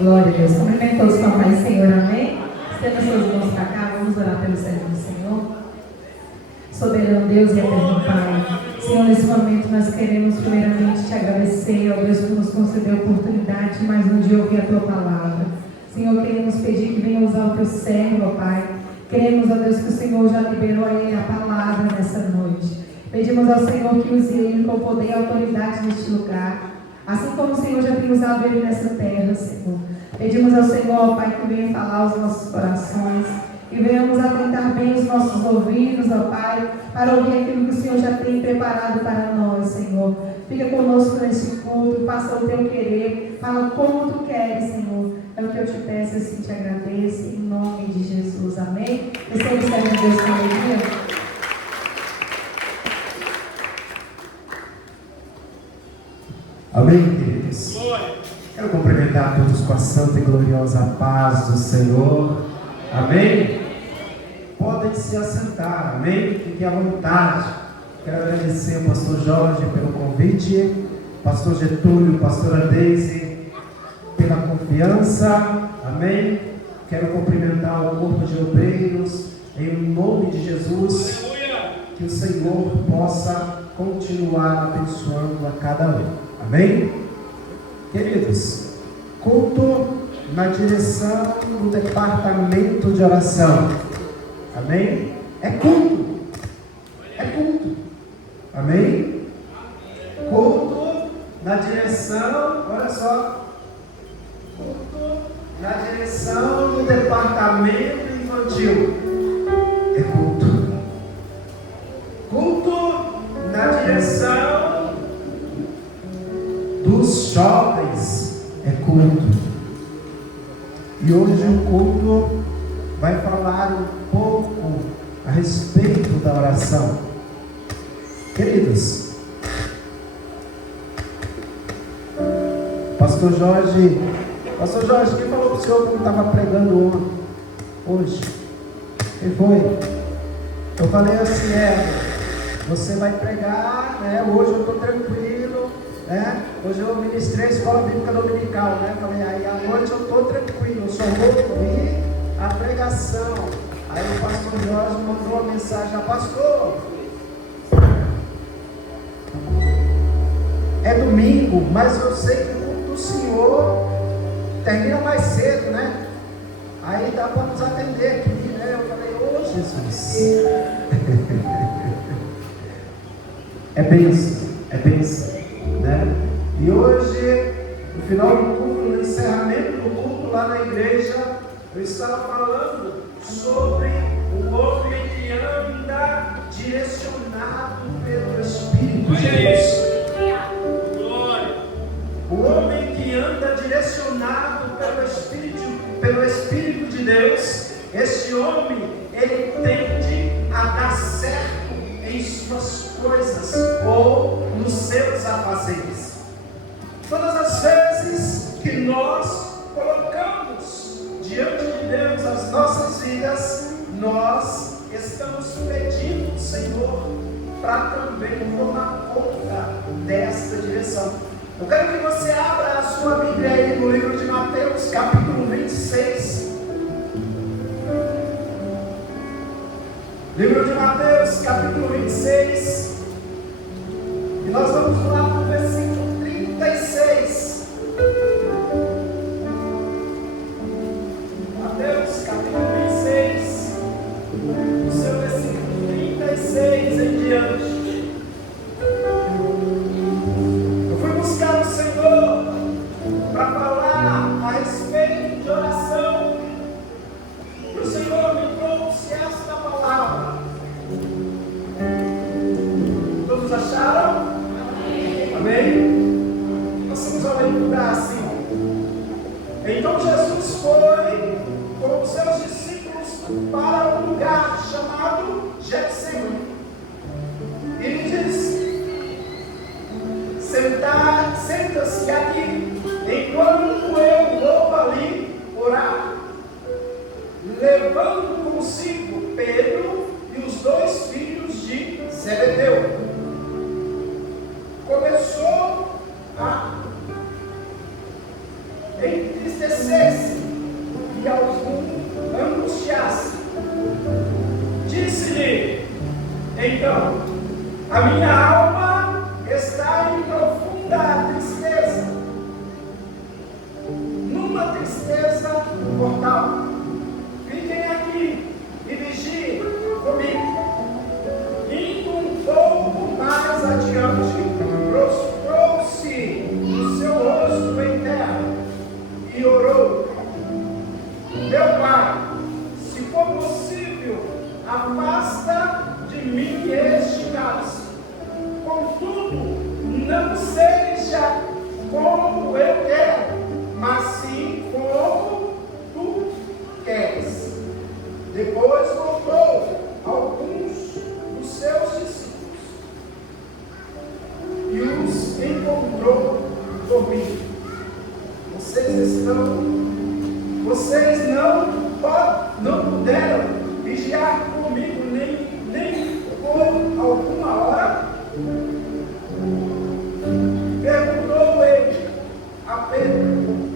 Glória a Deus. Cumprimento todos com a paz do Senhor, amém? Estenda suas mãos para cá, vamos orar pelo servo do Senhor. Soberano Deus e eterno Pai, Senhor, nesse momento nós queremos primeiramente te agradecer, ó Deus, por nos conceder a oportunidade de mais um dia ouvir a tua palavra. Senhor, queremos pedir que venha usar o teu servo, ó Pai. Queremos, ó Deus, que o Senhor já liberou a ele a palavra nessa noite. Pedimos ao Senhor que use ele com poder e autoridade neste lugar, assim como o Senhor já tem usado ele nessa terra, Senhor. Pedimos ao Senhor, ó Pai, que venha falar aos nossos corações, que venhamos atentar bem os nossos ouvidos, ó Pai, para ouvir aquilo que o Senhor já tem preparado para nós, Senhor. Fica conosco nesse culto, faça o teu querer, fala como tu queres, Senhor. É o que eu te peço, assim te agradeço, em nome de Jesus, amém? Receba o servo de Deus com alegria. Amém, queridos? Quero cumprimentar todos com a santa e gloriosa paz do Senhor. Amém? Podem se assentar, amém? Fiquem à vontade. Quero agradecer ao pastor Jorge pelo convite, pastor Getúlio, pastora Deise, pela confiança, amém? Quero cumprimentar o corpo de obreiros, em nome de Jesus, que o Senhor possa continuar abençoando a cada um, amém? Queridos, culto na direção do departamento de oração, amém? É culto, amém? Culto na direção, olha só, culto na direção do departamento infantil, é culto. Culto na direção dos jovens, é culto. E hoje o culto vai falar um pouco a respeito da oração. Queridos, Pastor Jorge, quem falou para o senhor como estava pregando hoje? Quem foi? Eu falei assim, você vai pregar, né? Hoje eu estou tranquilo, né? Hoje eu ministrei a escola bíblica dominical, né? Falei, aí à noite eu estou tranquilo, eu só vou ouvir a pregação. Aí o pastor Jorge mandou uma mensagem, pastor, é domingo, mas eu sei que o culto do senhor termina mais cedo, né? Aí dá para nos atender aqui, né? Eu falei, ô Jesus, é bênção, né? E hoje, no final do culto, no encerramento do culto lá na igreja, eu estava falando sobre o homem que anda direcionado pelo Espírito de Deus. O homem que anda direcionado pelo Espírito de Deus, esse homem, ele tende a dar certo em suas coisas ou nos seus afazeres. Todas as vezes que nós colocamos diante de Deus as nossas vidas, nós estamos pedindo ao Senhor para também tomar conta desta direção. Eu quero que você abra a sua Bíblia aí no livro de Mateus, capítulo 26. Livro de Mateus, capítulo 26. E nós vamos lá no versículo 36. Mateus, capítulo 26. O seu versículo 36 em diante. Buscar o Senhor para falar a respeito de oração. E o Senhor me trouxe esta palavra. Todos acharam? Amém? Nós vamos a leitura assim. Então Jesus foi com os seus discípulos para um lugar chamado Getsemane. E ele disse: senta-se aqui, enquanto eu vou ali orar. Levando consigo Pedro e os dois filhos de Zebedeu, começou a entristecesse e algum angustiasse. Disse-lhe: então, a minha alma está em profunda tristeza, numa tristeza mortal. Fiquem aqui e vigiem comigo. Indo um pouco mais adiante, prostrou-se o seu rosto em terra e orou: meu Pai, se for possível, afasta de mim este cálice. Contudo, não seja como eu quero, mas sim como tu queres. Depois voltou alguns dos seus discípulos e os encontrou dormindo. Vocês não puderam vigiar comigo nem por alguma hora? Perguntou ele a Pedro.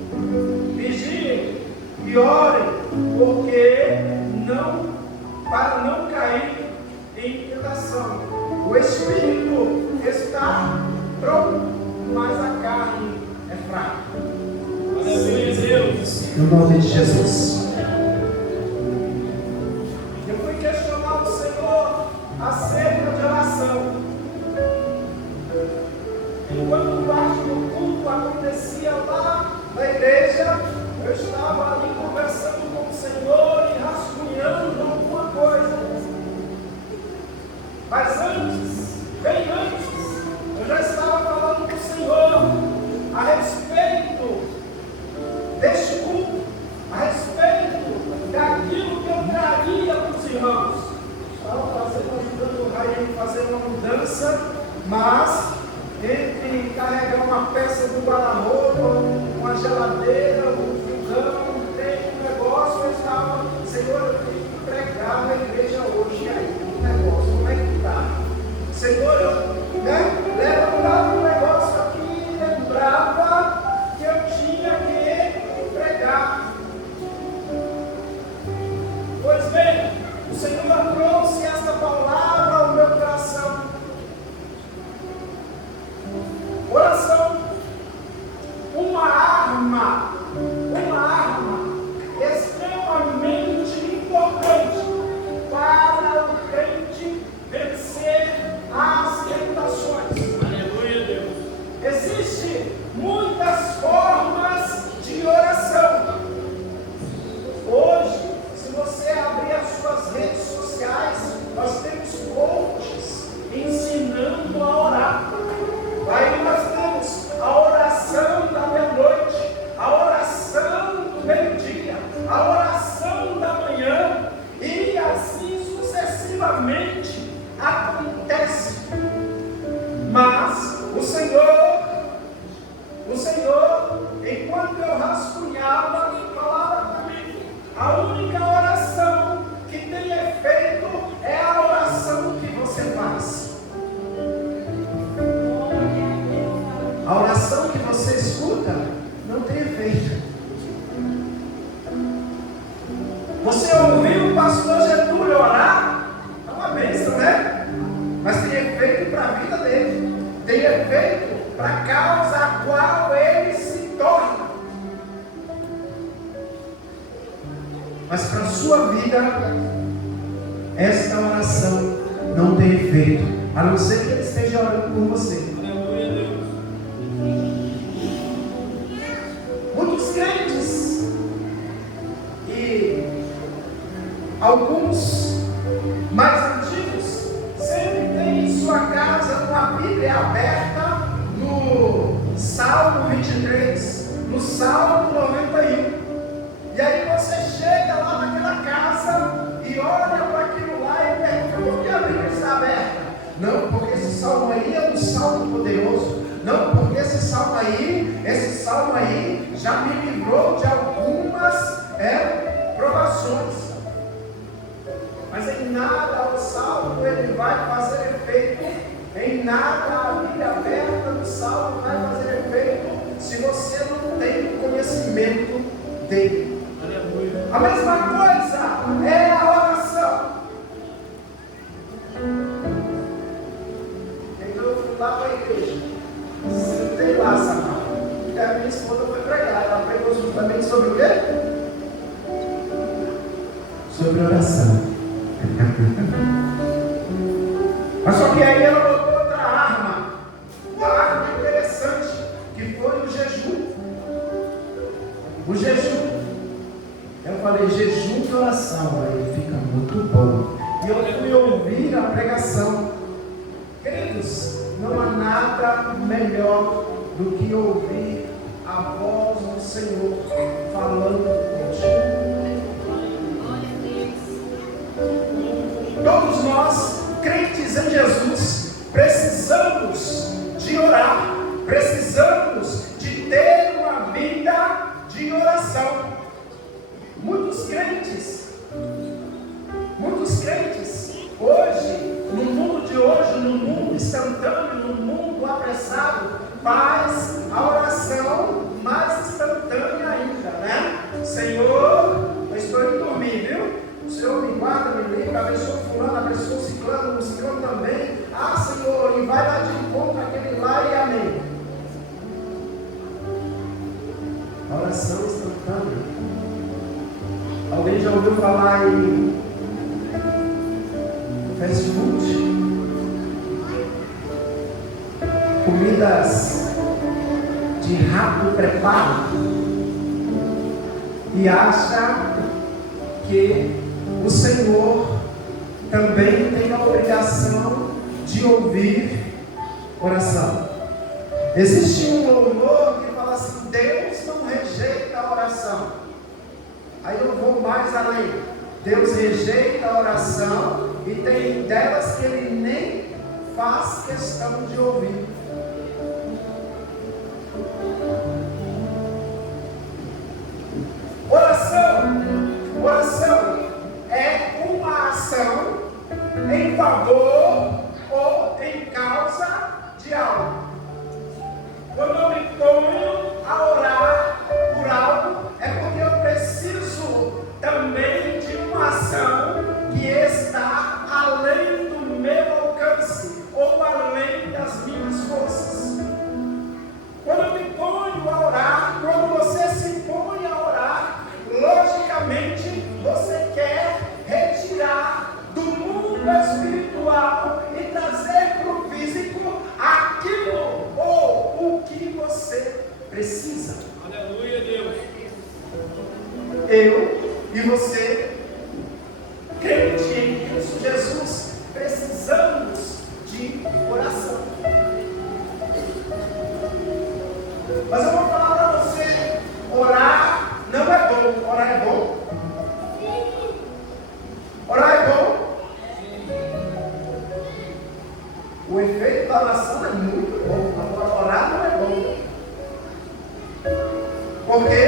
Vigiem e orem, para não cair em tentação. O espírito está pronto, mas a carne é fraca. Aleluia, Deus. No nome de Jesus. Eu fui questionar o Senhor acerca de oração. Enquanto parte do culto acontecia lá na igreja, eu estava ali conversando com o Senhor e rascunhando alguma coisa. Mas bem antes, eu já estava falando com o Senhor a respeito deste culto, a respeito daquilo que eu traria para os irmãos. Estava ajudando o Raí a fazer uma mudança, mas entre carregar uma peça do guarda-roupa, uma geladeira, um fogão, um negócio, eu estava: Senhor, eu tenho que pregar na igreja hoje. E aí, o negócio, como é que está? Senhor, eu lembrava um negócio aqui, lembrava que eu tinha que pregar. Pois bem, o Senhor trouxe esta palavra ao meu coração. Oração, uma arma extremamente importante para o crente vencer as tentações. Aleluia, Deus. Existem muitas formas de oração. Hoje, se você abrir as suas redes sociais, nós temos coaches ensinando a orar. Aí nós temos a oração da meia-noite, a oração do meio-dia, a oração da manhã, e assim sucessivamente acontece. Mas o Senhor, enquanto eu rascunhava, falava comigo: a única oração que tem efeito é a oração que você faz. A oração que você escuta não tem efeito. Você ouviu o pastor Getúlio orar? É uma bênção, né? Mas tem efeito para a vida dele. Tem efeito para a causa a qual ele se torna. Mas para a sua vida, esta oração não tem efeito, a não ser que ele esteja orando por você. Muitos crentes e alguns mais antigos sempre têm em sua casa com a Bíblia aberta no Salmo 23, no Salmo 91. E aí você chega lá naquela casa e olha para aquilo lá e pergunta: por que a Bíblia está aberta? Não, porque esse salmo aí é um salmo poderoso. Não, porque esse salmo aí já me livrou de algumas provações. Mas em nada o salmo ele vai fazer efeito, em nada a Bíblia aberta do salmo vai fazer efeito se você não tem conhecimento conhecimento dele. A mesma coisa é a oração. Então eu fui lá para a igreja, sentei lá, Samara, e a minha esposa foi pregar. Ela pregou justamente sobre o quê? Sobre oração. Mas só que aí ela botou outra arma, uma arma interessante, que foi o jejum. O jejum. Eu falei, jejum de oração, aí fica muito bom. E eu fui ouvir a pregação. Queridos, não há nada melhor do que ouvir a voz do Senhor falando contigo. Todos nós, crentes em Jesus, precisamos de orar, precisamos de ter uma vida de oração. Muitos crentes, hoje, no mundo de hoje, no mundo instantâneo, no mundo apressado, faz a oração mais instantânea ainda, né? Senhor, eu estou indo dormir, viu? O Senhor me guarda, me livra, abençoa fulano, abençoa ciclano, o ciclano também. Ah, Senhor, e vai lá de encontro aquele lá e amém. A oração instantânea. Alguém já ouviu falar em fast food? Comidas de rápido preparo? E acha que o Senhor também tem a obrigação de ouvir oração. Existe um louvor que fala assim: Deus não rejeita a oração. Aí eu vou mais além. Deus rejeita a oração e tem delas que Ele nem faz questão de ouvir. Oração é uma ação em favor ou em causa de algo. Quando eu me ponho a orar por algo, é porque eu preciso também de uma ação que está além do meu alcance ou além das minhas forças. Quando eu me ponho a orar, quando você se põe a orar, logicamente você quer retirar do mundo espiritual e trazer para o físico aquilo ou o que você precisa. Aleluia, Deus. Eu e você, crente em Cristo Jesus, precisamos de oração. Mas eu vou falar para você, orar não é bom. Orar é bom? Orar é bom? O efeito da oração é muito bom. Agora, orar não é bom. Por quê?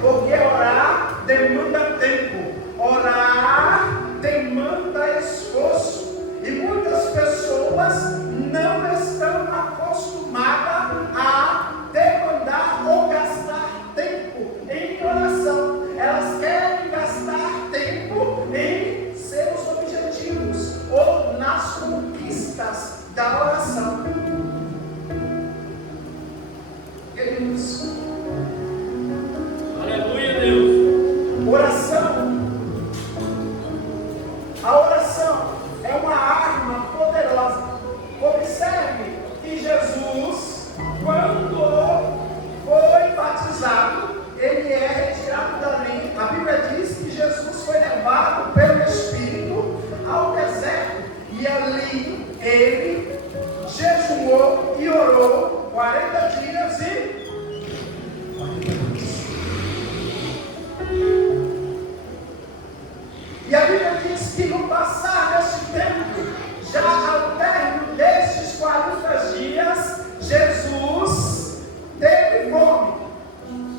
Porque orar demanda tempo. Orar demanda esforço. E muitas pessoas não estão acostumadas a demandar ou gastar tempo em oração. Elas querem gastar tempo em seus objetivos ou nas conquistas da oração. Queridos, Aleluia, Deus. oração. A oração é uma arma poderosa. Observe que Jesus, quando foi batizado, ele é retirado dali. A Bíblia diz que Jesus foi levado pelo Espírito ao deserto. E ali ele jejuou e orou 40 dias e 40 noites. E a Bíblia diz que no passar deste tempo, já ao término destes 40 dias, Jesus teve fome.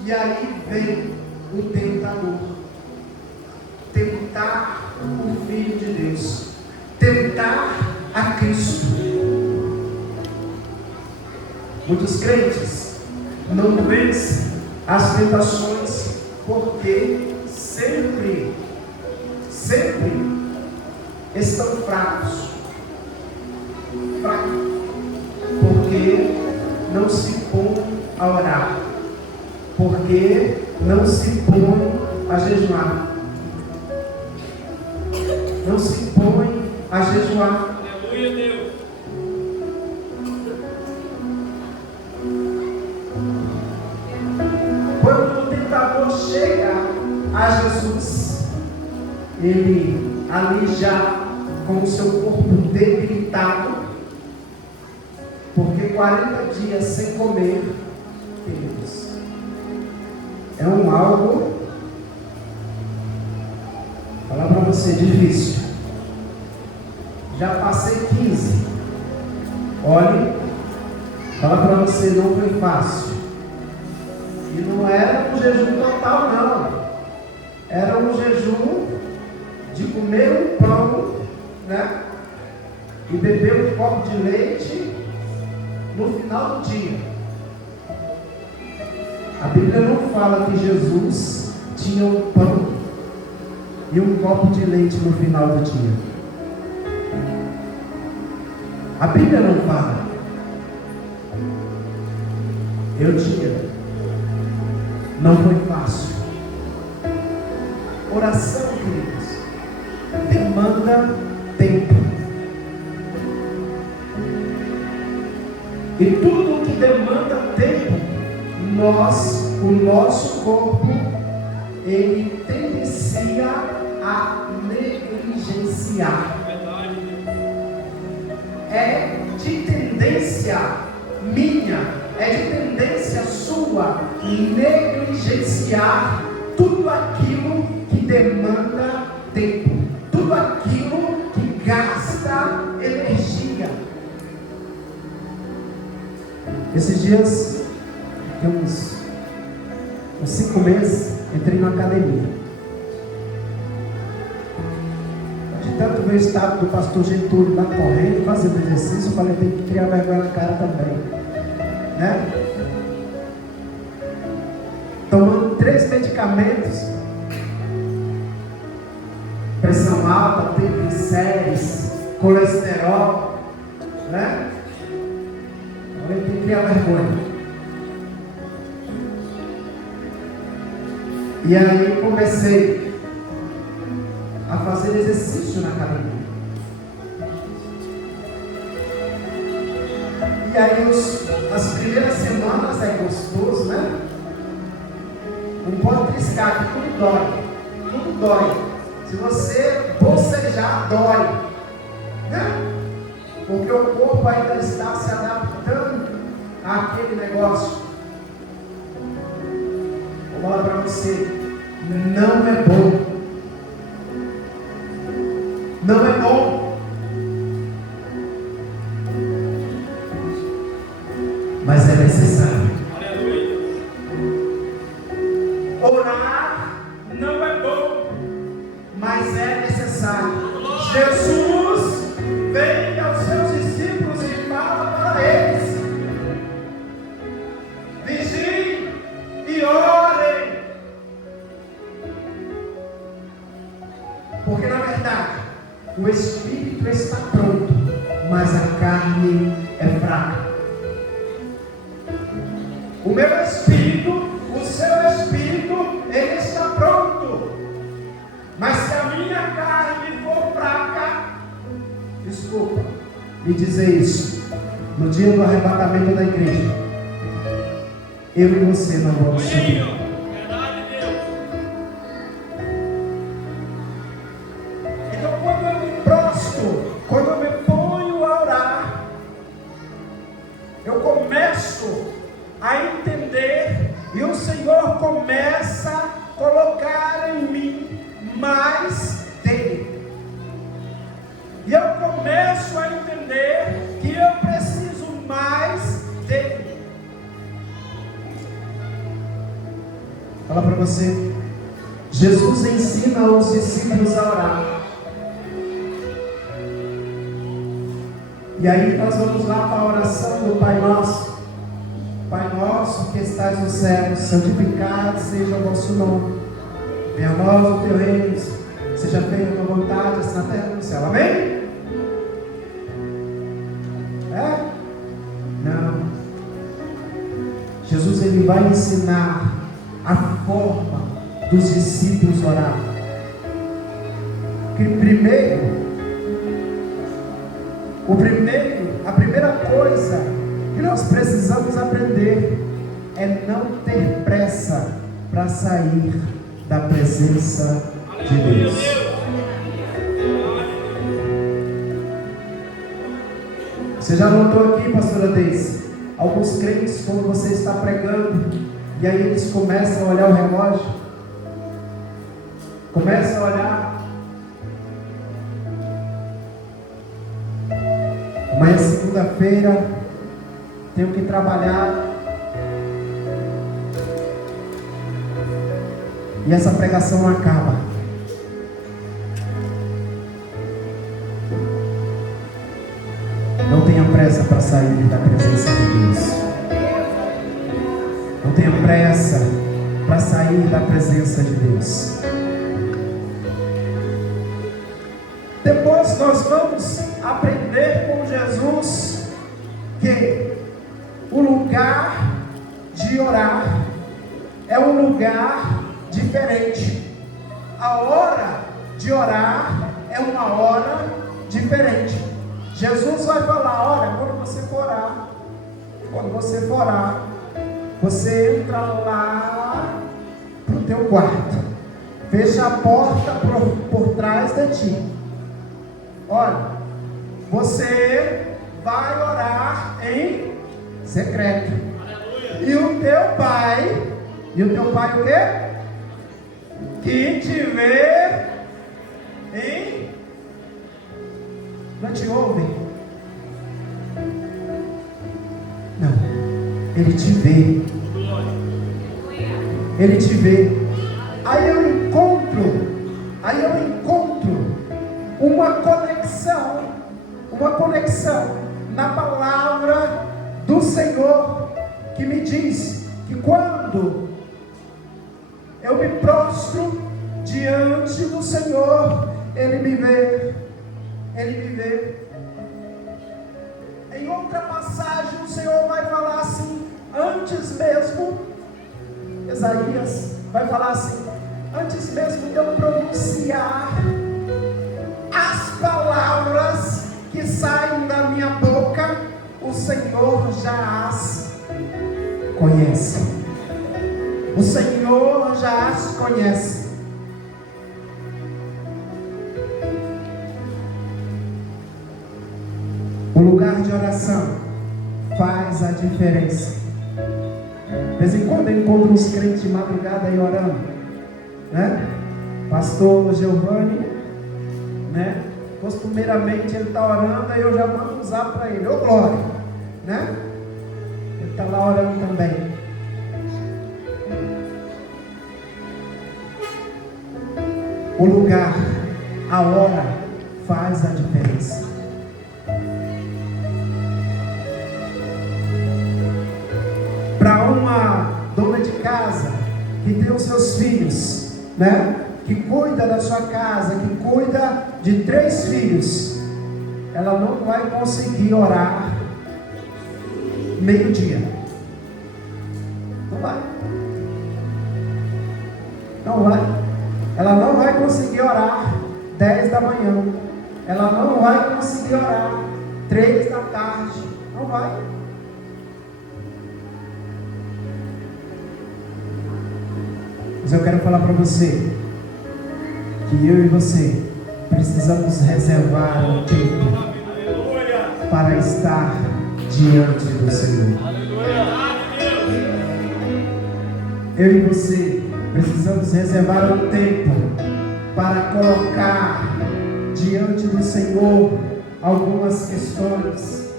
E aí vem o tentador tentar o Filho de Deus, tentar a Cristo. Muitos crentes não vencem as tentações, porque sempre estão fracos. Porque não se põe a orar, porque não se põe a jejuar, não se põe a jejuar. Aleluia, Deus. Quando o tentador chega a Jesus, ele ali já com o seu corpo debilitado, porque 40 dias sem comer, queridos, é algo, falar para você, difícil. Já passei 15. Olhe, falar para você, não foi fácil. E não era um jejum total, não. Era um jejum de comer um pão, né? E beber um copo de leite no final do dia. A Bíblia não fala que Jesus tinha um pão e um copo de leite no final do dia. A Bíblia não fala. Eu tinha. Não foi fácil. Oração, queridos, demanda tempo. E tudo que demanda tempo, o nosso corpo, ele tendencia a negligenciar. É de tendência minha, é de tendência sua negligenciar tudo aquilo que demanda tempo, tudo aquilo que gasta energia. Esses dias, tem uns 5 meses, entrei na academia. De tanto ver o estado do pastor Getúlio lá correndo, fazendo exercício, eu falei, tem que criar vergonha na cara também, né? Tomando 3 medicamentos, pressão alta, triglicérides, colesterol, né? Eu tenho que criar vergonha. E aí comecei a fazer exercício na academia. E aí as primeiras semanas é gostoso, né? Não pode triscar, que tudo dói. Tudo dói. Se você bocejar, dói, né? Porque o corpo ainda está se adaptando àquele negócio. Vou falar para você, não é bom. Não é bom. Mas é necessário. Orar não é bom, mas é necessário. Jesus vem aos seus discípulos e fala para eles: vigiem e orem. Porque na verdade o espírito está pronto, mas a carne é fraca. O meu espírito, o seu espírito, ele está pronto. Mas se a minha carne for fraca, desculpa me dizer isso, no dia do arrebatamento da igreja, eu e você não vamos subir. Então quando eu me prostro, quando eu me ponho a orar, eu começo a entender, e o Senhor começa a colocar em mim mais dele. E eu começo a entender que eu preciso mais dele. Fala para você, Jesus ensina os discípulos a orar. E aí nós vamos lá para a oração do Pai Nosso. Pai nosso que estais nos céus, santificado seja o vosso nome. Venha a nós o teu reino, seja feita a tua vontade, assim na terra como no céu. Amém? É? Não. Jesus ele vai ensinar a forma dos discípulos orar. Que a primeira coisa que nós precisamos aprender é não ter pressa para sair da presença de Deus. Você já notou aqui, pastora Deise, alguns crentes, quando você está pregando, e aí eles começam a olhar o relógio, começam a olhar. Amanhã é segunda-feira, tenho que trabalhar. E essa pregação não acaba. Não tenha pressa para sair da presença de Deus. Não tenha pressa para sair da presença de Deus. Depois nós vamos aprender com Jesus que o lugar de orar é um lugar diferente. A hora de orar é uma hora diferente. Jesus vai falar: olha, quando você for orar, você entra lá para o teu quarto, fecha a porta por trás de ti. Olha, você vai orar em secreto. E o teu pai o quê? Que te vê em... Não te ouve? Não, ele te vê. Ele te vê. Aí eu encontro uma conexão na palavra do Senhor, que me diz que quando eu me prostro diante do Senhor, Ele me vê. Em outra passagem o Senhor vai falar assim, antes mesmo, Isaías vai falar assim, antes mesmo de eu pronunciar as palavras que saem da minha boca, o Senhor já as conhece. O Senhor já as conhece. O lugar de oração faz a diferença. De vez em quando eu encontro uns crentes de madrugada aí orando, né? Pastor Giovanni, né? Costumeiramente ele está orando, aí eu já mando um zap para ele: ô glória, né? Ele está lá orando também. O lugar, a hora faz a diferença. Para uma dona de casa que tem os seus filhos, né? Que cuida da sua casa, que cuida de 3 filhos, ela não vai conseguir orar meio-dia. Não vai. Não vai. Ela não vai conseguir orar 10 da manhã. Ela não vai conseguir orar 3 da tarde. Não vai. Mas eu quero falar para você que eu e você precisamos reservar um tempo para estar diante do Senhor. Eu e você precisamos reservar um tempo para colocar diante do Senhor algumas questões.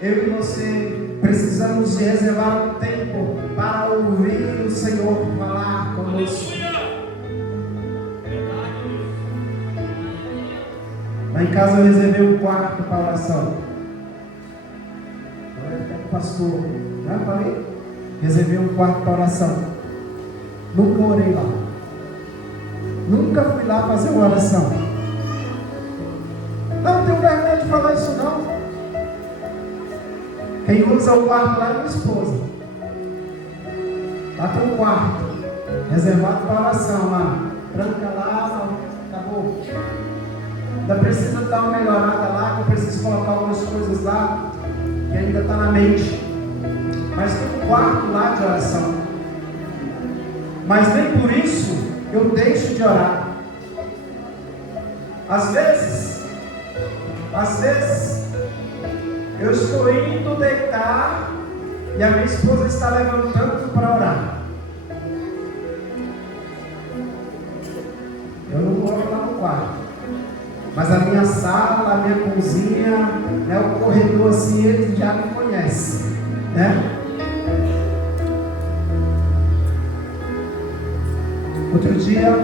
Eu e você precisamos reservar um tempo para ouvir o Senhor falar conosco. Lá em casa eu reservei um quarto para oração. Agora até com o pastor. Já falei? reservei um quarto para oração. Nunca orei lá. Nunca fui lá fazer uma oração. Não tenho vergonha de falar isso não. Quem usa o quarto lá é minha esposa. Lá tem um quarto reservado para oração lá. Tranca lá, acabou. Ainda precisa dar uma melhorada lá, que eu preciso colocar algumas coisas lá que ainda está na mente. Mas tem um quarto lá de oração. Mas nem por isso eu deixo de orar. Às vezes, eu estou indo deitar e a minha esposa está levantando para orar. Eu não oro lá no quarto, mas a minha sala, a minha cozinha, né, o corredor assim, eles já me conhecem, né? Outro dia,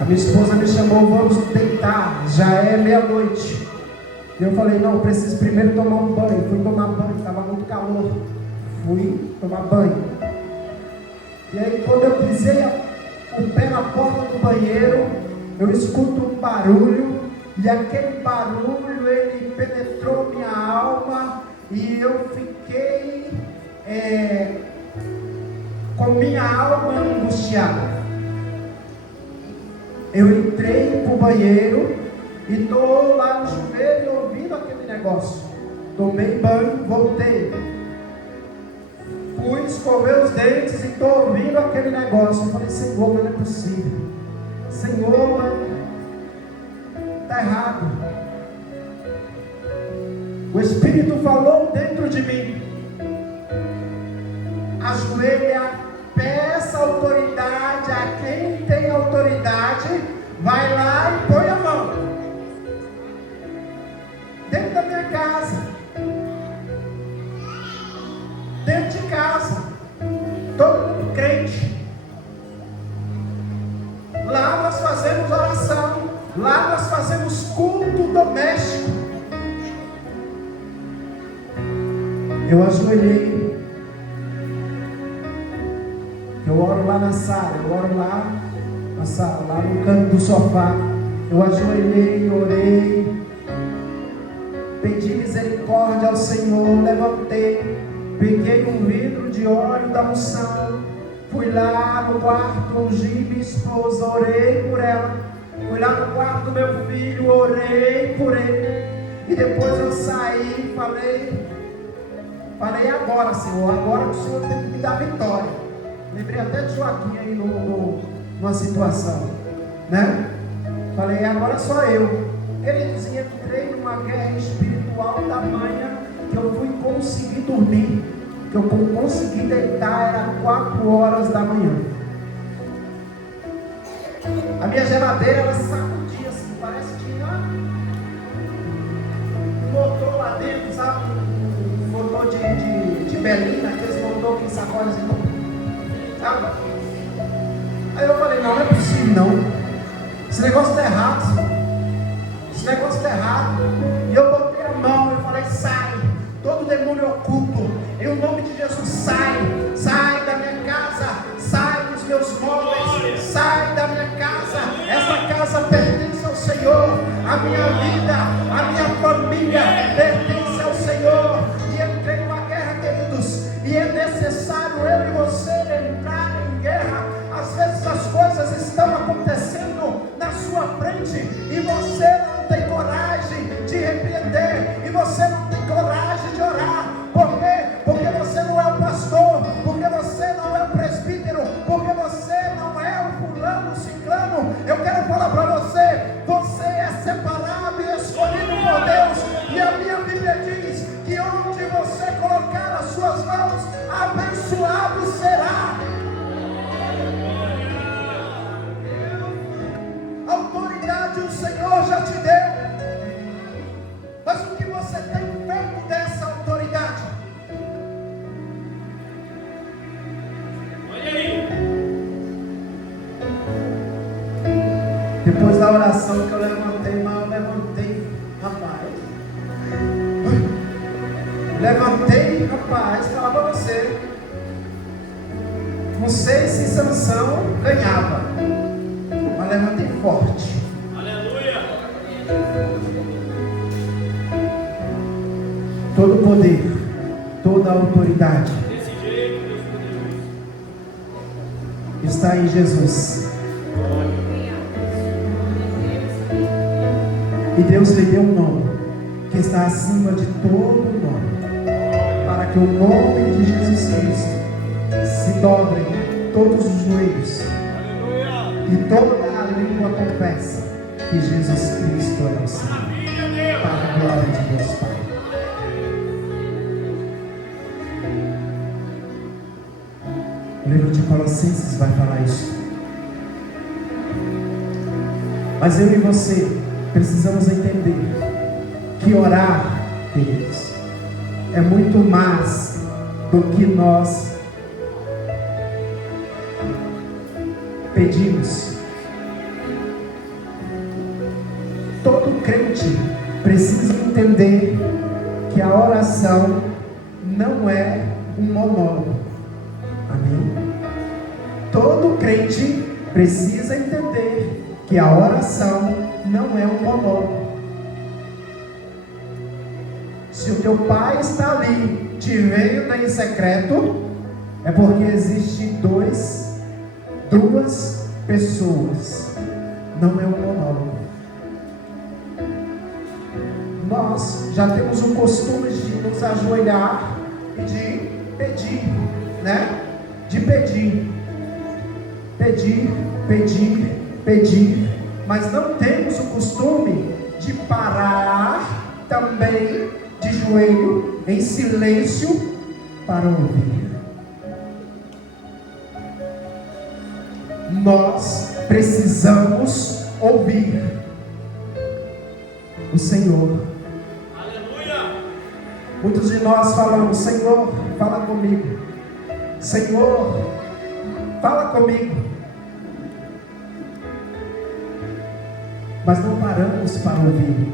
a minha esposa me chamou, vamos deitar, já é meia-noite. Eu falei, não, eu preciso primeiro tomar um banho. Fui tomar banho, estava muito calor. Fui tomar banho. E aí quando eu pisei o pé na porta do banheiro, eu escuto um barulho, e aquele barulho, ele penetrou minha alma, e eu fiquei com minha alma angustiada. Eu entrei para o banheiro e estou lá no chuveiro ouvindo aquele negócio. Tomei banho, voltei. Fui escover os dentes e estou ouvindo aquele negócio. Eu falei, Senhor, mas não é possível. Senhor, está errado. O Espírito falou dentro de mim. Ajoelha, peça autoridade a quem tem autoridade, vai lá e põe a mão. Dentro da minha casa, dentro de casa, todo mundo crente. Lá nós fazemos oração, lá nós fazemos culto doméstico. Eu ajoelhei. Eu oro lá na sala, eu oro lá na sala, lá no canto do sofá. Eu ajoelhei, orei, pedi misericórdia ao Senhor, levantei, peguei um vidro de óleo da unção, fui lá no quarto, ungi minha esposa, orei por ela, fui lá no quarto do meu filho, orei por ele, e depois eu saí, falei agora, Senhor, agora o Senhor tem que me dar vitória. Lembrei até de Joaquim aí numa situação, né? Falei, agora só eu. Queridos, entrei numa guerra espiritual da manhã que eu fui conseguir dormir, que eu consegui deitar, era 4 horas da manhã. A minha geladeira, ela sacudia assim, parece que tinha um motor lá dentro, sabe? Um motor de belina, aqueles motor que sacode assim. Aí eu falei, não é possível não. Esse negócio está errado. Esse negócio está errado. E eu botei a mão e falei, sai. Todo demônio oculto, em o nome de Jesus, sai. Sai da minha casa. Sai dos meus móveis. Sai da minha casa. Essa casa pertence ao Senhor. A minha vida, a minha família pertence ao Senhor. E entrei numa guerra, queridos. E é necessário eu e você entrar em guerra. Às vezes as coisas estão acontecendo na sua frente e você não tem coragem de repreender, e você não tem coragem de orar. Por quê? Porque você não é o pastor, porque você não é o presbítero, porque você não é o fulano, o ciclano. Eu quero falar para você, você é separado e escolhido por Deus, e a minha Bíblia diz que onde você colocar as suas mãos, abençoado será. Autoridade o Senhor já te deu, mas o que você tem feito dessa autoridade? Olha aí. Depois da oração que eu levantei, rapaz, Levantei, rapaz, falar para você. Não sei se Sansão ganhava, mas levantei forte. Aleluia. Todo o poder, toda a autoridade Desse jeito, Deus poderoso. está em Jesus. E Deus lhe deu um nome que está acima de todo nome, para que o nome de Jesus Cristo se dobre todos os joelhos e toda a língua confesse que Jesus Cristo é o Senhor, para a glória de Deus Pai. O livro de Colossenses vai falar isso. Mas eu e você precisamos entender que orar, queridos, é muito mais do que nós pedimos. Todo crente precisa entender que a oração não é um monólogo. Amém? Todo crente precisa entender que a oração não é um monólogo. Se o teu pai está ali te vendo em secreto, é porque existe duas pessoas. Não é um monólogo. Nós já temos o costume de nos ajoelhar e de pedir, né? De pedir, mas não temos o costume de parar também de joelho em silêncio para ouvir. Nós precisamos ouvir o Senhor. Aleluia. Muitos de nós falamos: Senhor, fala comigo. Senhor, fala comigo. Mas não paramos para ouvir.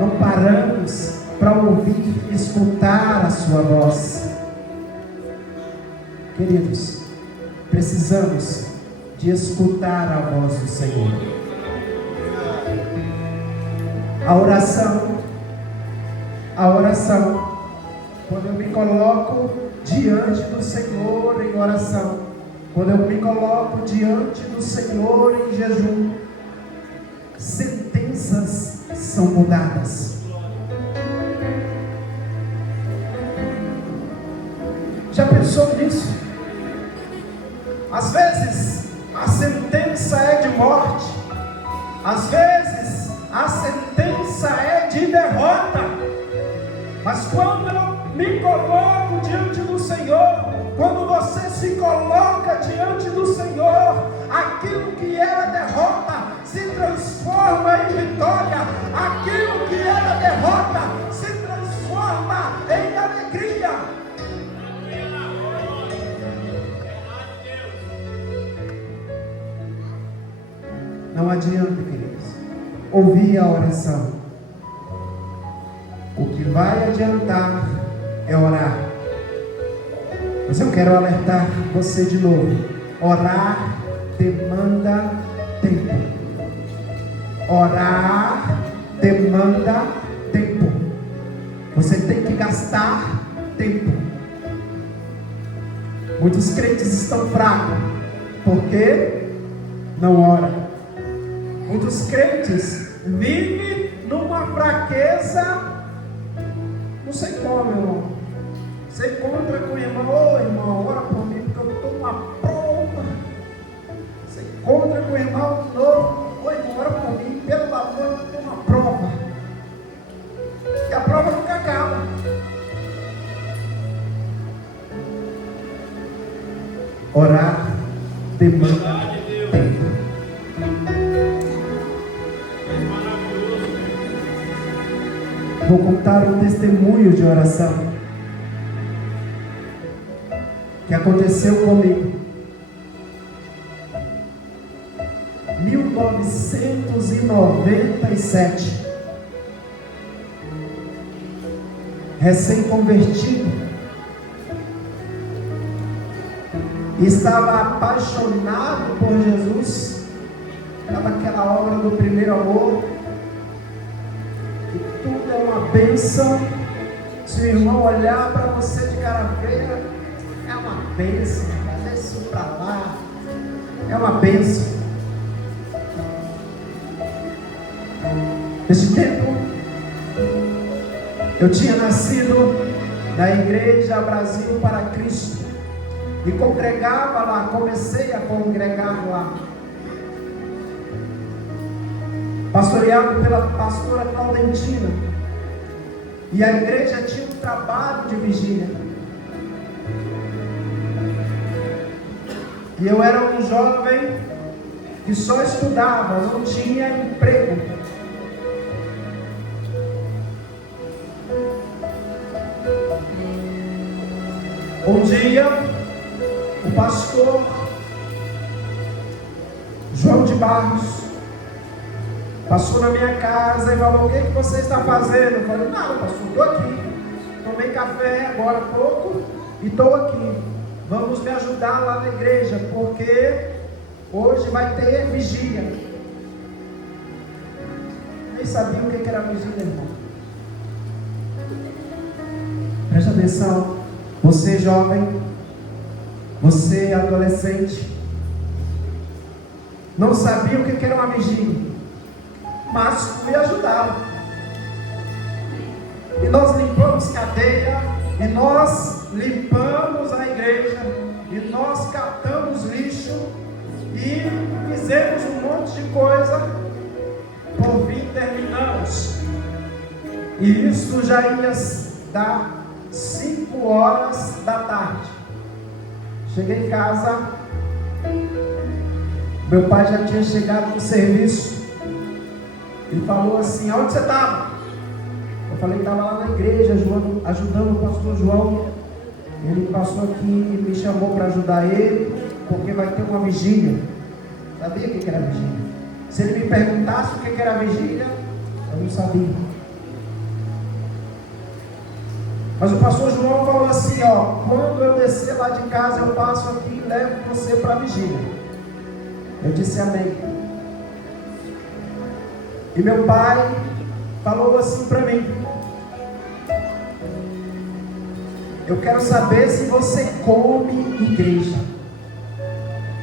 Não paramos para ouvir, escutar a sua voz. Queridos, precisamos de escutar a voz do Senhor. A oração, quando eu me coloco diante do Senhor em oração, quando eu me coloco diante do Senhor em jejum, sentenças são mudadas. Já pensou nisso? Às vezes a sentença é de morte, às vezes a sentença é de derrota, mas quando eu me coloco diante do Senhor, quando você se coloca diante do Senhor, aquilo que era derrota se transforma em vitória, aquilo que era derrota se transforma em alegria. Não adianta, queridos, ouvir a oração. O que vai adiantar é orar. Mas eu quero alertar você de novo: orar demanda tempo. Orar demanda tempo. Você tem que gastar tempo. Muitos crentes estão fracos porque não oram. Muitos crentes vivem numa fraqueza. Não sei como, irmão. Você encontra com o irmão: ô irmão, ora por mim porque eu estou numa prova. Você encontra com o irmão de novo: ô irmão, ora por mim, pelo amor, eu estou numa prova. E a prova nunca acaba. Orar demanda tempo. Vou contar um testemunho de oração que aconteceu comigo. 1997. recém-convertido, estava apaixonado por Jesus, estava aquela obra do primeiro amor, que tudo é uma bênção. Se o irmão olhar para você de cara feia, é uma bênção, fazer isso para lá, é uma bênção. Nesse tempo, eu tinha nascido na Igreja Brasil para Cristo e congregava lá, comecei a congregar lá, pastoreado pela pastora Claudentina, e a igreja tinha um trabalho de vigília, e eu era um jovem que só estudava, não tinha emprego. Um dia, o pastor João de Barros passou na minha casa e falou: o que você está fazendo? Eu falei: não, pastor, estou aqui, tomei café agora há pouco e estou aqui, vamos me ajudar lá na igreja, porque hoje vai ter vigília. Nem sabia o que era vigília, irmão. Preste atenção. Você jovem, você adolescente, não sabia o que era uma vigília, mas fui ajudá-lo. E nós limpamos cadeia, e nós limpamos a igreja, e nós catamos lixo, e fizemos um monte de coisa. Por fim terminamos, e isso já ia dar 5 horas da tarde. Cheguei em casa, meu pai já tinha chegado do serviço. Ele falou assim: aonde você estava? Eu falei que estava lá na igreja ajudando o pastor João. Ele passou aqui e me chamou para ajudar ele, porque vai ter uma vigília. Sabia o que era vigília? Se ele me perguntasse o que era vigília, eu não sabia. Mas o pastor João falou assim: ó, quando eu descer lá de casa, eu passo aqui e levo você para a vigília. Eu disse amém. E meu pai falou assim para mim: eu quero saber se você come igreja.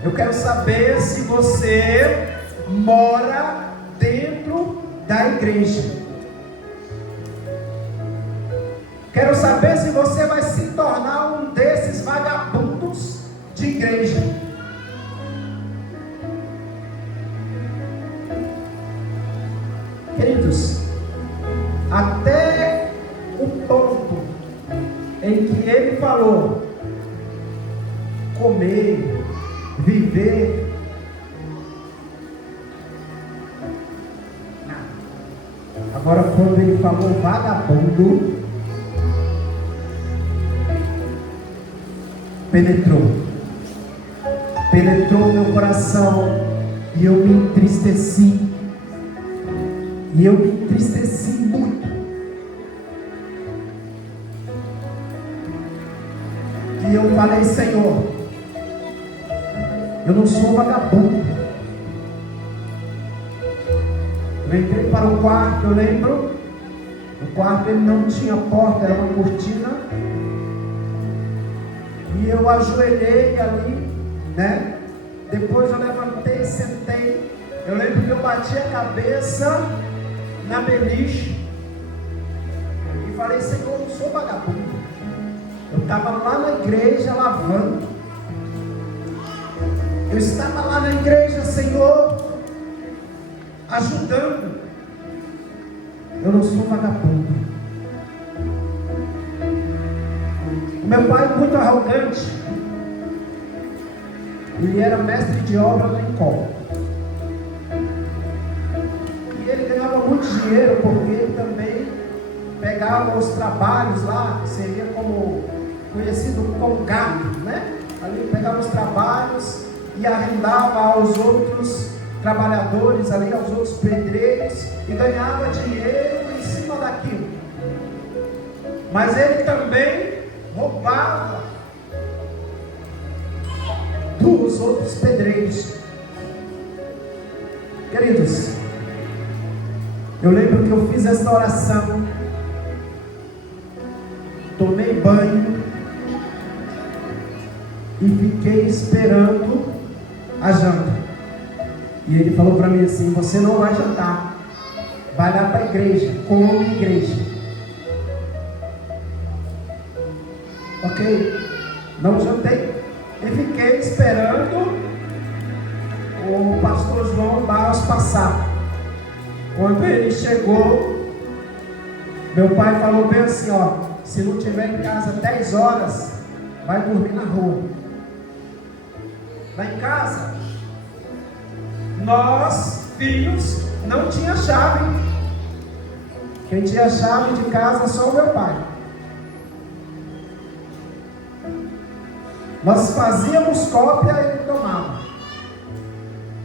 Eu quero saber se você mora dentro da igreja. Quero saber se você vai se tornar um desses vagabundos de igreja. Queridos, até o ponto em que ele falou comer, viver, agora quando ele falou vagabundo, penetrou meu coração, e eu me entristeci, muito, e eu falei: Senhor, eu não sou vagabundo. Eu entrei para o quarto, eu lembro, o quarto ele não tinha porta, era uma cortina. E eu ajoelhei ali, né? Depois eu levantei, sentei. Eu lembro que eu bati a cabeça na beliche e falei: Senhor, eu não sou vagabundo. Eu estava lá na igreja lavando. Eu estava lá na igreja, Senhor, ajudando. Eu não sou vagabundo. Meu pai, muito arrogante, ele era mestre de obra na Encol, e ele ganhava muito dinheiro, porque ele também pegava os trabalhos lá, que seria como conhecido como gato, né? Ali pegava os trabalhos e arrendava aos outros trabalhadores ali, aos outros pedreiros, e ganhava dinheiro em cima daquilo. mas ele também roubava dos outros pedreiros. Queridos, eu lembro que eu fiz essa oração, tomei banho e fiquei esperando a janta. E ele falou para mim assim: você não vai jantar, vai lá para a igreja, come igreja. Ok? Não jantei e fiquei esperando o pastor João Barros passar. Quando ele chegou, meu pai falou bem assim: ó, se não tiver em casa 10 horas, vai dormir na rua. Lá em casa, nós, filhos, não tinha chave. Quem tinha chave de casa só o meu pai. Nós fazíamos cópia e ele tomava.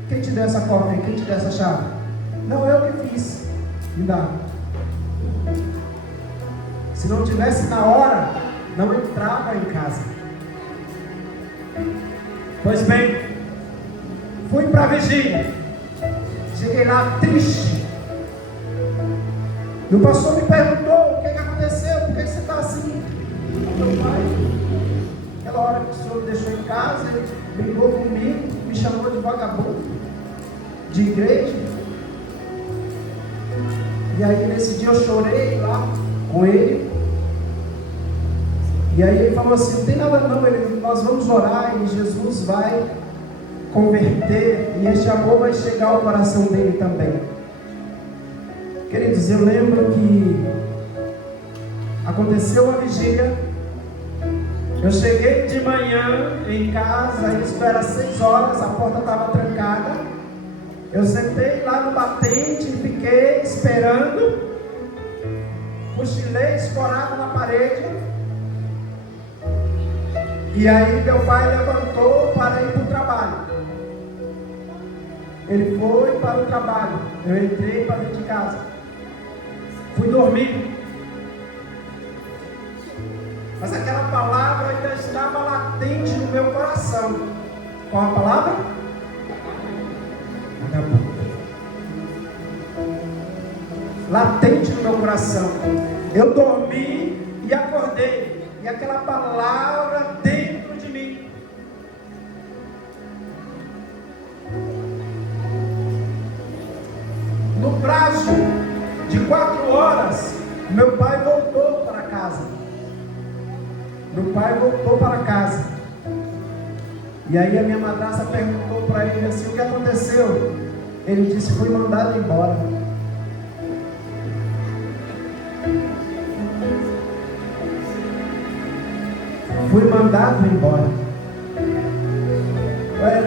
Quem te deu essa cópia? Quem te deu essa chave? Não, eu que fiz. Me dá. Se não tivesse na hora, não entrava em casa. Pois bem, fui para a vigília. Cheguei lá triste. E o pastor me perguntou: o que aconteceu? Por que você está assim? Meu pai, aquela hora que o senhor me deixou em casa, ele brigou comigo, me chamou de vagabundo, de igreja. E aí nesse dia eu chorei lá com ele. E aí ele falou assim: não tem nada não, nós vamos orar e Jesus vai converter e este amor vai chegar ao coração dele também. Queridos, eu lembro que aconteceu a vigília. Eu cheguei de manhã em casa, isso era 6 horas, a porta estava trancada. Eu sentei lá no batente e fiquei esperando. Cochilei escorado na parede. E aí meu pai levantou para ir para o trabalho. Ele foi para o trabalho. Eu entrei para dentro de casa. Fui dormir. Mas aquela palavra ainda estava latente no meu coração. Qual a palavra? Vagabundo. Latente no meu coração. Eu dormi e acordei. E aquela palavra dentro de mim. No prazo de 4 horas, meu pai voltou para casa. Meu pai voltou para casa. E aí a minha madrasta perguntou para ele assim: o que aconteceu? Ele disse: fui mandado embora. Fui mandado embora.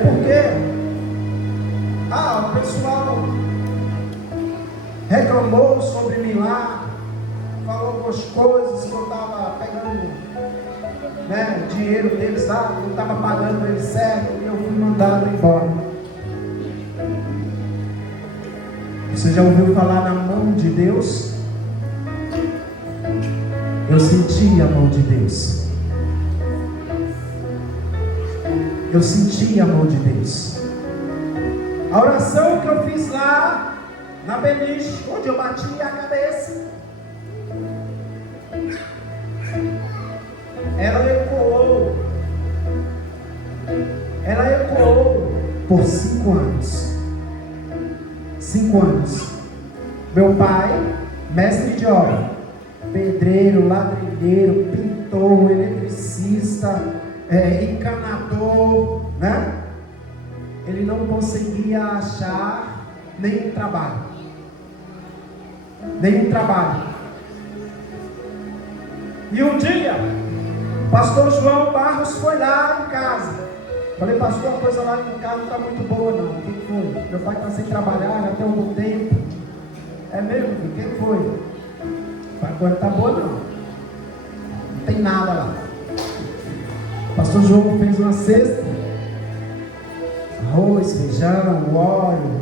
Por quê? O pessoal reclamou sobre mim lá, falou algumas coisas que eu estava pegando, dinheiro deles lá, não estava pagando eles certo, e eu fui mandado embora. Você já ouviu falar na mão de Deus? Eu senti a mão de Deus. Eu senti a mão de Deus. A oração que eu fiz lá na beliche, onde eu bati a cabeça, ela ecoou por 5 anos. 5 anos. Meu pai, mestre de obra, pedreiro, ladrilheiro, pintor, eletricista, encanador, ele não conseguia achar nenhum trabalho. E um dia, o pastor João Barros foi lá em casa. Falei: pastor, a coisa lá em casa não está muito boa não. O que foi? Meu pai está sem trabalhar já tem algum tempo. É mesmo? O que foi? A coisa não está boa não. Não tem nada lá. O pastor João fez uma cesta, arroz, feijão, óleo,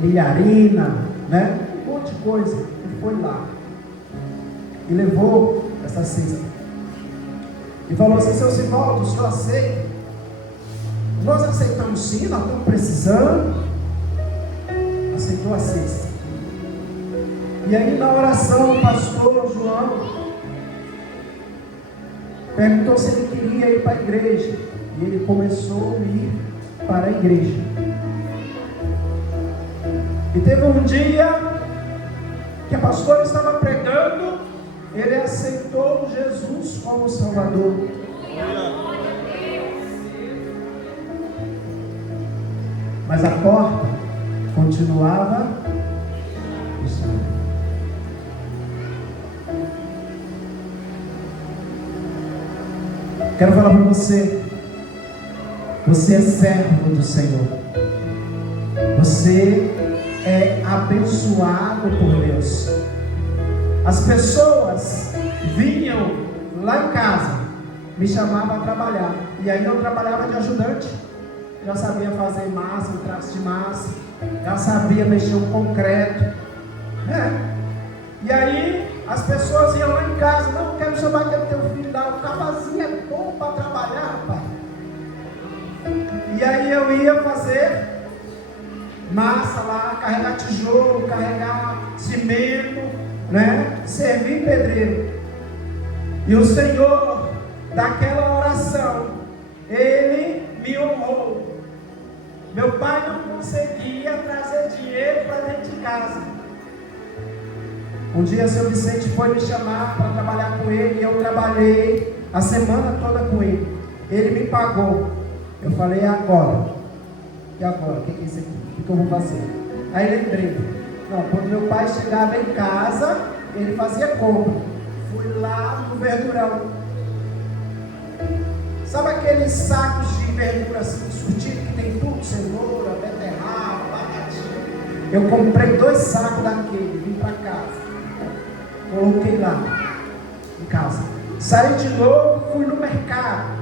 milharina, um monte de coisa. E foi lá. e levou essa cesta. E falou assim: seu Sivaldo, o senhor aceita? Nós aceitamos sim, nós estamos precisando. Aceitou a cesta. E aí na oração o pastor João perguntou se ele queria ir para a igreja. E ele começou a ir para a igreja. E teve um dia que a pastora estava pregando, ele aceitou Jesus como Salvador. Mas a porta continuava fechada. Quero falar para você, você é servo do Senhor, você é abençoado por Deus. As pessoas vinham lá em casa, me chamavam a trabalhar, e aí eu trabalhava de ajudante. Já sabia fazer massa, um traço de massa, já sabia mexer um concreto, né? E aí as pessoas iam lá em casa: não, quero chamar aquele teu filho, dar um cavazinho é bom para trabalhar, pai. E aí eu ia fazer massa lá, carregar tijolo, carregar cimento, né? Servir pedreiro. E o Senhor, daquela oração, Ele me honrou. Meu pai não conseguia trazer dinheiro para dentro de casa. Um dia seu Vicente foi me chamar para trabalhar com ele, e eu trabalhei a semana toda com ele. Ele me pagou. Eu falei: e agora? E agora? O que é isso aqui? O que eu vou fazer? Aí lembrei: não, quando meu pai chegava em casa, ele fazia compra. Fui lá no verdurão. Sabe aqueles sacos de verdura assim, surtido, que tem tudo? Cenoura, beterraba, batatinha. Eu comprei 2 sacos daquele, vim para casa. Coloquei lá em casa. Saí de novo, fui no mercado.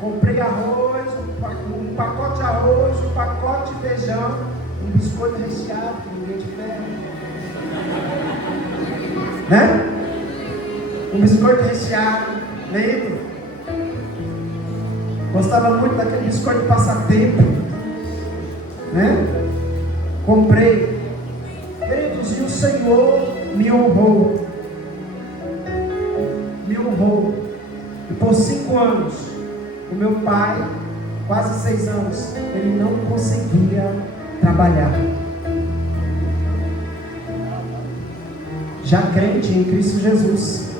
Comprei arroz, um pacote de arroz, um pacote de feijão, um biscoito recheado, que ninguém te pega. Né? Um biscoito recheado, lembra? Gostava muito daquele biscoito de passatempo, né? Comprei. Queridos, e o Senhor me honrou. Me honrou. E por 5 anos, o meu pai, quase 6 anos, ele não conseguia trabalhar. Já crente em Cristo Jesus.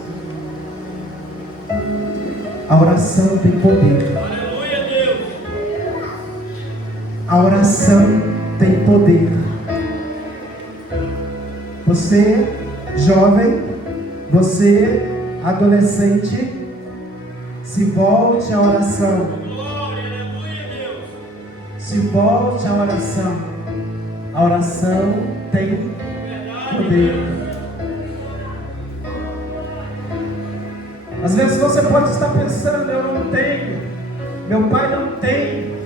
A oração tem poder. Aleluia, Deus. A oração tem poder. Você, jovem, você, adolescente, se volte à oração. Glória, aleluia, Deus. Se volte à oração. A oração tem poder. Às vezes você pode estar pensando: eu não tenho, meu pai não tem,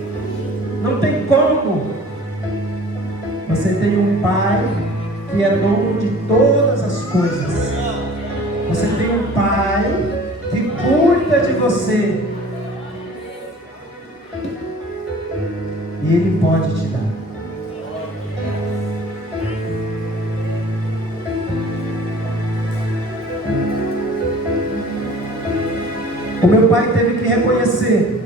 não tem como. Você tem um pai que é dono de todas as coisas. Você tem um pai que cuida de você, e ele pode te dar. O meu pai teve que reconhecer,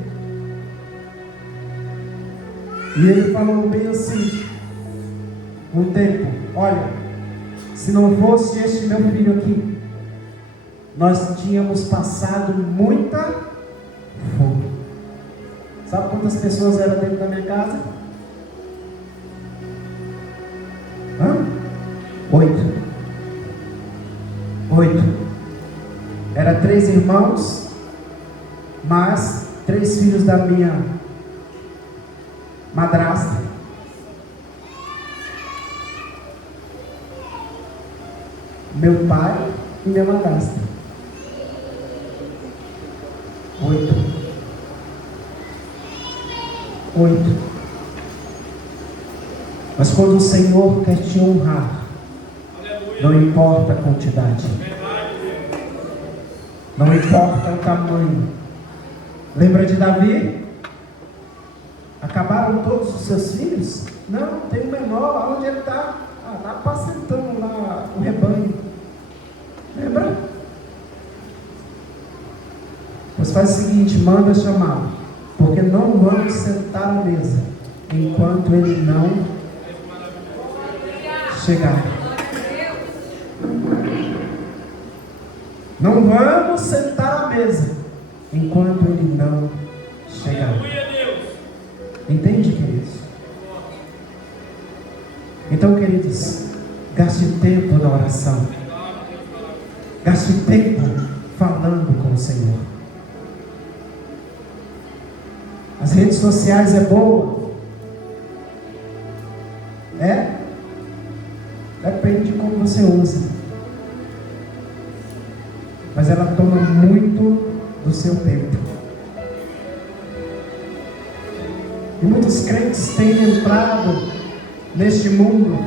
e ele falou bem assim, um tempo: olha, se não fosse este meu filho aqui, nós tínhamos passado muita fome. Sabe quantas pessoas eram dentro da minha casa? 8. Era 3 irmãos, mas 3 filhos da minha madrasta. Meu pai e minha madrasta. 8. Mas quando o Senhor quer te honrar, não importa a quantidade. Não importa o tamanho. Lembra de Davi? Acabaram todos os seus filhos? Não, tem um menor. Onde ele está? Está apacentando lá o rebanho. Lembra? Pois faz o seguinte, manda chamá-lo, porque não vamos sentar à mesa enquanto ele não chegar. Não vamos sentar à mesa enquanto ele não chegar. Entende, queridos? Então, queridos, gaste tempo na oração. Gaste tempo falando com o Senhor. As redes sociais é boa? É? Depende de como você usa. Mas ela toma muito do seu tempo. E muitos crentes têm entrado neste mundo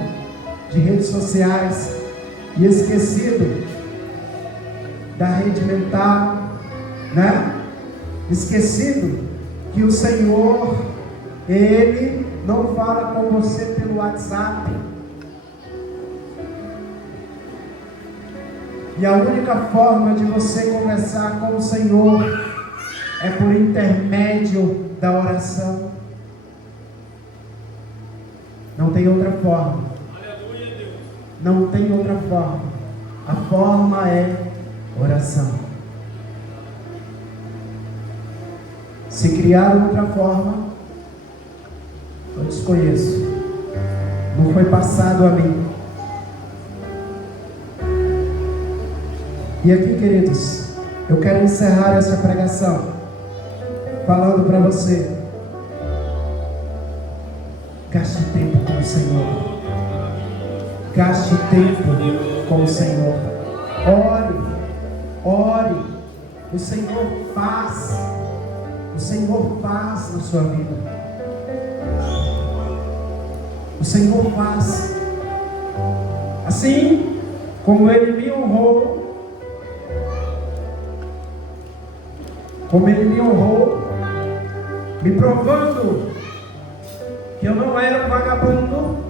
de redes sociais e esquecido da rede mental, né? Esquecido que o Senhor, Ele não fala com você pelo WhatsApp. E a única forma de você conversar com o Senhor é por intermédio da oração. Não tem outra forma. Não tem outra forma. A forma é oração. Se criar outra forma, eu desconheço. Não foi passado a mim. E aqui, queridos, eu quero encerrar essa pregação falando para você: gaste tempo com o Senhor. Gaste tempo com o Senhor. Ore, ore. O Senhor faz. O Senhor faz na sua vida. O Senhor faz. Assim como Ele me honrou, me provando que eu não era um vagabundo.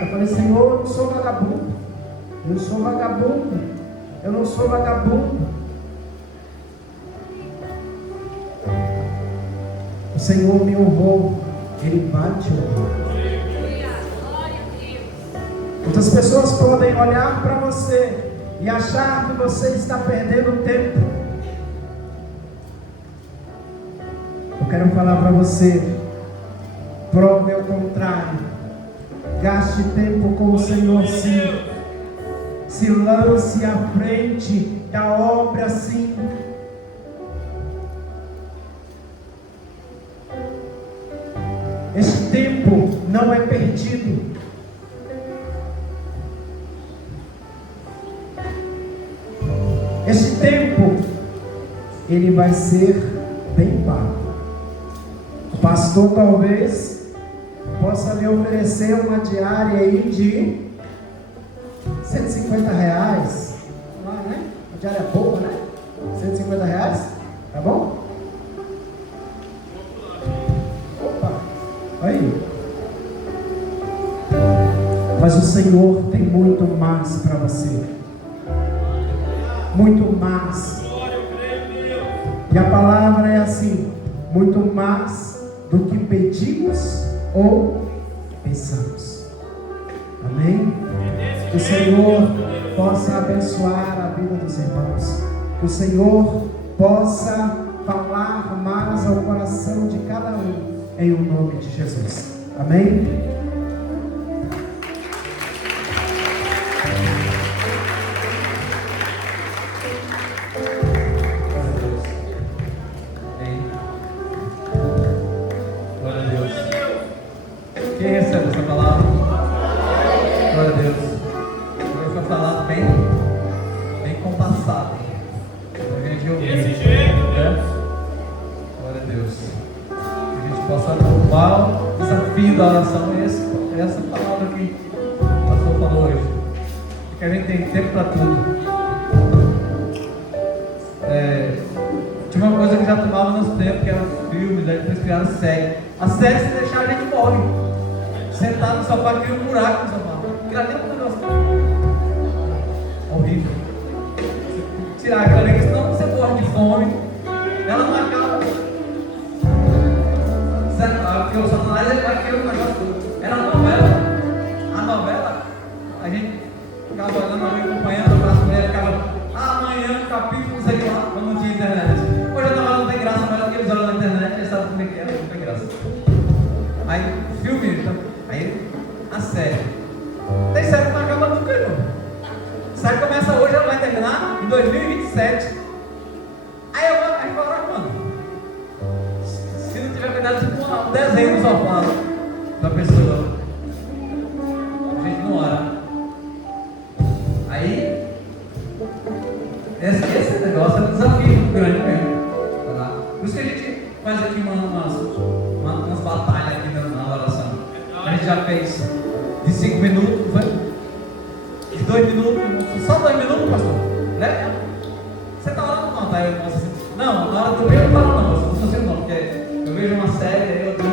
Eu falei: Senhor, eu não sou vagabundo. Eu não sou vagabundo. Eu não sou vagabundo. O Senhor me honrou. Ele vai te honrar. Muitas pessoas podem olhar para você e achar que você está perdendo tempo. Eu quero falar para você: prove ao contrário. Gaste tempo com o Senhor, sim. Se lance à frente da obra, sim. Este tempo não é perdido. Este tempo, ele vai ser bem pago. O pastor talvez possa lhe oferecer uma diária aí de R$150. Lá, né? Uma diária boa, né? R$150, tá bom? Opa, aí. Mas o Senhor tem muito mais para você. Muito mais. E a palavra é assim: muito mais do que pedimos ou pensamos. Amém? Que o Senhor possa abençoar a vida dos irmãos. Que o Senhor possa falar mais ao coração de cada um, em o nome de Jesus. Amém? Quem recebe essa palavra? Glória a Deus. Hoje foi falado bem compassado. A gente ouvir. Desse jeito, né? Glória a Deus. Que a gente possa tomar o desafio da oração. Essa palavra que o pastor falou hoje. Que a gente tem tempo para tudo. Tinha uma coisa que já tomava nos tempos, que era os filmes, aí depois criaram série. A série, se deixar, a gente morre. Sentado no sofá, cria um buraco no sofá. Cria nem um negócio. Horrível. Tirar aquela liga, senão você morre de fome. Ela não acaba. Porque o Satanás ele vai criando um negócio todo. Era novela. A novela, a gente ficava olhando, acompanhando, a mulher ficava, amanhã, capítulo, não sei o que lá, quando não tinha internet. Hoje a novela não tem graça, mas aqueles olham na internet, eles sabem como é que é, não tem graça. Aí, filme, então, aí, a série. Tem série que não acaba nunca, irmão. A série começa hoje, ela vai terminar em 2027. Aí eu vou orar quando? Se não tiver cuidado, tipo um desenho no sofá da pessoa. A gente não ora. Aí, esse negócio é um desafio muito grande mesmo. Tá? Por isso que a gente faz aqui umas batalhas aqui na oração. A gente já fez de 5 minutos, não foi? De 2 minutos, só 2 minutos, pastor? Né? Você está orando não, tá? Não, na hora do meu eu não falo não, pastor, não sei não, porque eu vejo uma série, aí eu tenho